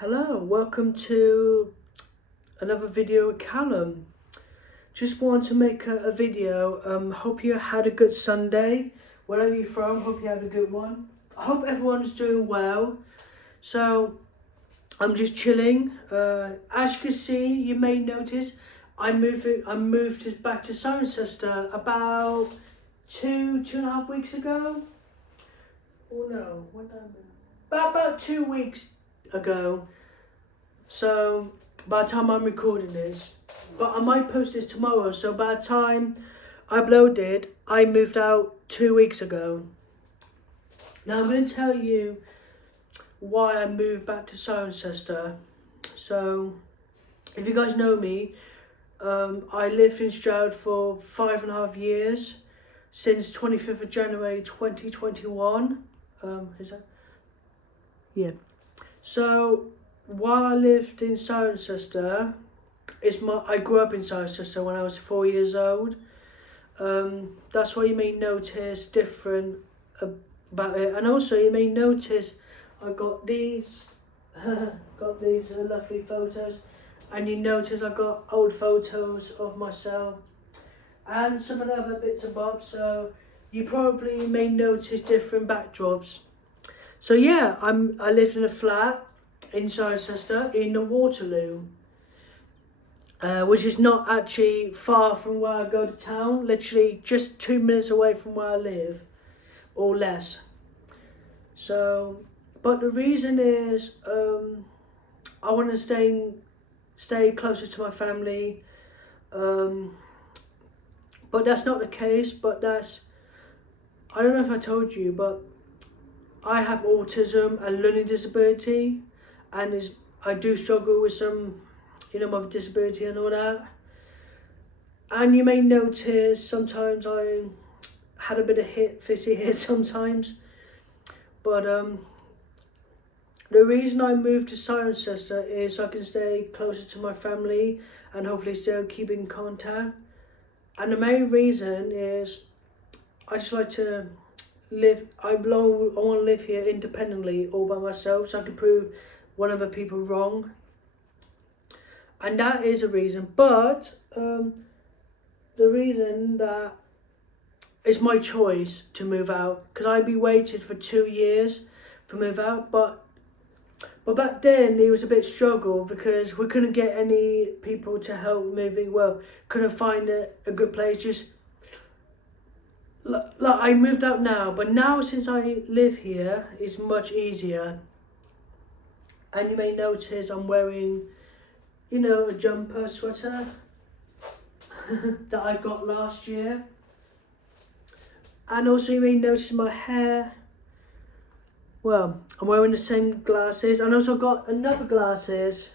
Hello, welcome to another video with Callum. Just want to make a video. Hope you had a good Sunday, wherever you're from. Hope you had a good one. I hope everyone's doing well. So I'm just chilling. As you can see, you may notice I moved back to Cirencester about two and a half weeks ago. Oh no, what did I move? About 2 weeks ago. So by the time I'm recording this, but I might post this tomorrow, so by the time I upload it, I moved out 2 weeks ago. Now I'm going to tell you why I moved back to Cirencester. So if you guys know me, I lived in Stroud for 5.5 years, since 25th of January 2021. Is that? Yeah. So while I lived in Cirencester, I grew up in Cirencester when I was 4 years old. That's why you may notice different about it, and also you may notice I got these lovely photos, and you notice I got old photos of myself and some of the other bits and bobs. So you probably may notice different backdrops. So yeah, I lived in a flat in Cirencester in the Waterloo, which is not actually far from where I go to town, literally just 2 minutes away from where I live, or less. So, but the reason is I want to stay closer to my family, but that's not the case. But I don't know if I told you, but I have autism and learning disability, and I do struggle with some, my disability and all that. And you may notice sometimes I had a bit of fizzy here sometimes. But the reason I moved to Cirencester is so I can stay closer to my family and hopefully still keep in contact. And the main reason is I just like to live. I want to live here independently, all by myself, so I can prove one other people wrong. And that is a reason. But the reason that it's my choice to move out, because I'd be waited for 2 years for move out. But back then it was a bit struggle because we couldn't get any people to help moving. Well, couldn't find a good place. Just like I moved out now, but now since I live here, it's much easier. And you may notice I'm wearing, a jumper sweater that I got last year. And also you may notice my hair. Well, I'm wearing the same glasses, and also got another glasses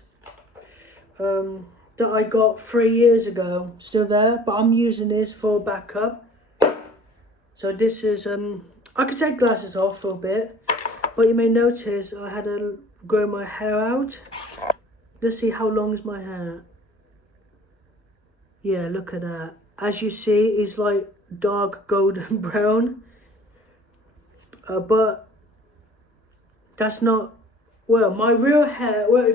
that I got 3 years ago, still there, but I'm using this for backup. So this is, I could take glasses off for a bit, but you may notice I had to grow my hair out. Let's see how long is my hair. Yeah, look at that. As you see, it's like dark golden brown. But that's not, well, my real hair, well,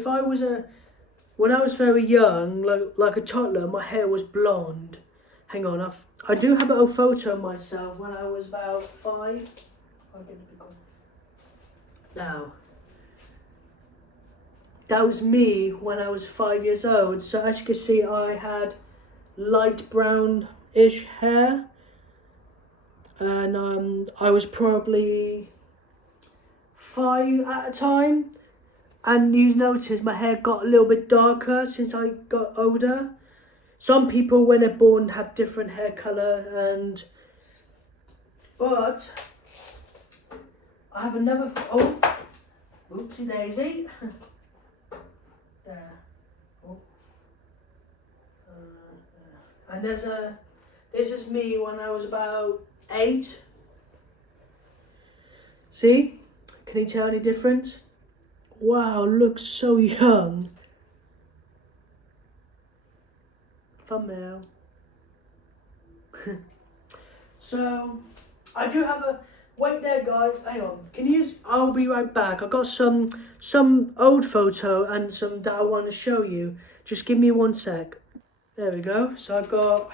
when I was very young, like a toddler, my hair was blonde. Hang on, I do have a little photo of myself when I was about 5. I'll get a big one. Now, that was me when I was 5 years old. So as you can see, I had light brown-ish hair. And I was probably 5 at a time. And you notice my hair got a little bit darker since I got older. Some people when they're born have different hair colour, but I have another, oopsie daisy. There. Oh. And this is me when I was about 8. See? Can you tell any difference? Wow, looks so young. Thumbnail. So I do have Wait there, guys. Hang on. Can you? I'll be right back. I got some old photo and some that I want to show you. Just give me 1 sec. There we go. So I got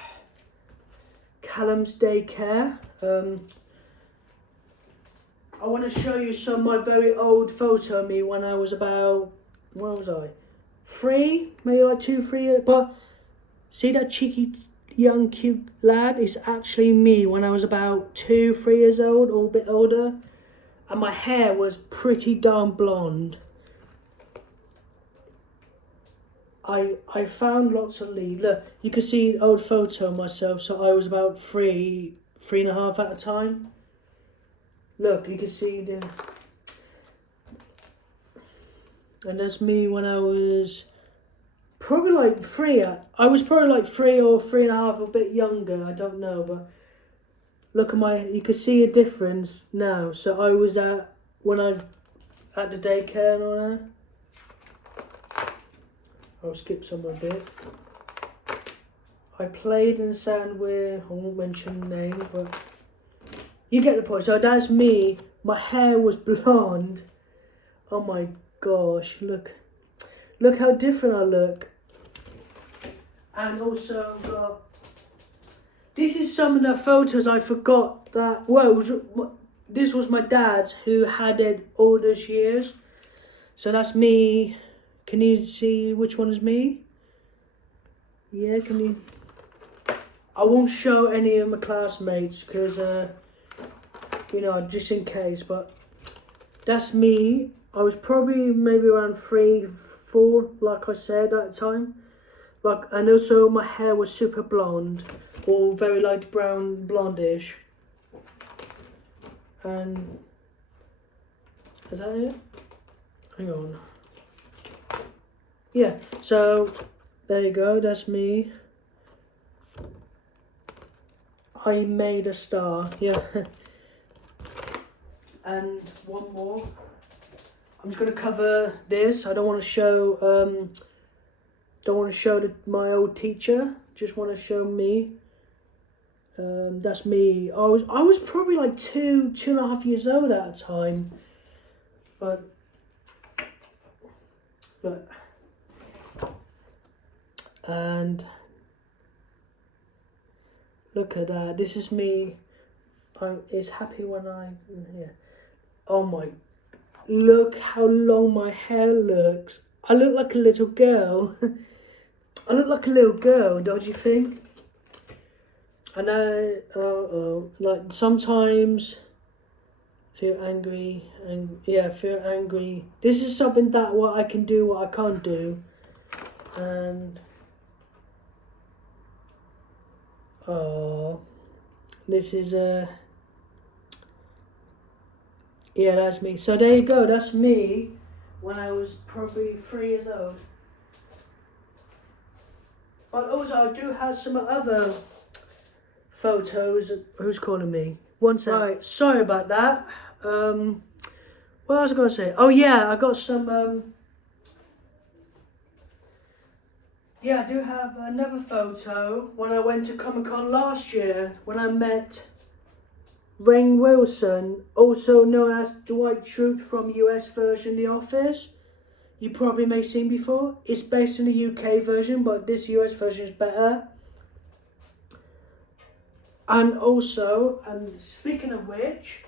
Callum's daycare. I want to show you some of my very old photo of me when I was about, what was I? 3, maybe like 2, 3 years. But see that cheeky young cute lad? It's actually me when I was about 2, 3 years old, or a bit older. And my hair was pretty darn blonde. I found lots of leaves. Look, you can see old photo of myself. So I was about 3.5 at the time. Look, you can see the... And that's me when I was probably like 3. I was probably like 3 or 3.5, a bit younger. I don't know, but look at my... You can see a difference now. So I was at the daycare and all that. I'll skip some of it. I played and sang with... I won't mention names, but you get the point. So that's me. My hair was blonde. Oh my gosh, look how different I look. And also got, this is some of the photos I forgot that, well, this was my dad's who had it all those years. So that's me. Can you see which one is me? Yeah, can you? I won't show any of my classmates because, you know, just in case, but that's me. I was probably maybe around 3, 4, like I said at the time. Like, and also my hair was super blonde, or very light brown, blondish. And is that it? Hang on. Yeah. So there you go. That's me. I made a star. Yeah. And one more. I'm just going to cover this. I don't want to show my old teacher. Just want to show me. That's me. I was probably like 2.5 years old at the time. But look. And look at that. This is me. It's happy when yeah. Oh my, look how long my hair looks. I look like a little girl. I look like a little girl, don't you think? And like sometimes feel angry and yeah, feel angry. This is something that what I can do, what I can't do. And this is yeah, that's me. So there you go, that's me when I was probably 3 years old. But also I do have some other photos. Who's calling me? One second. Right, sorry about that. What was I going to say? Oh yeah, I got some yeah, I do have another photo when I went to Comic-Con last year when I met Rainn Wilson, also known as Dwight Schrute from US version The Office. You probably may have seen before. It's based in the UK version, but this US version is better. And also, and speaking of which,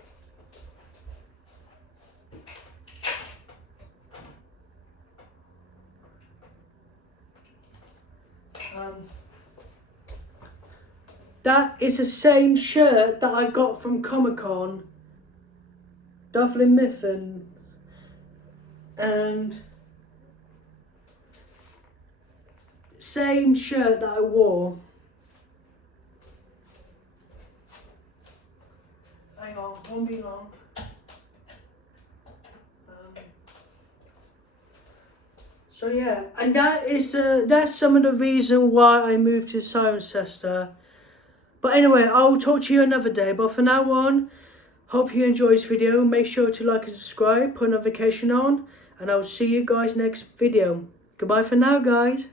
that is the same shirt that I got from Comic-Con. Dufflin Mifflin. And same shirt that I wore. Hang on, won't be long. So yeah, and that's some of the reason why I moved to Cirencester. But anyway, I'll talk to you another day. But for now on, hope you enjoyed this video. Make sure to like and subscribe, put notification on, and I'll see you guys next video. Goodbye for now, guys.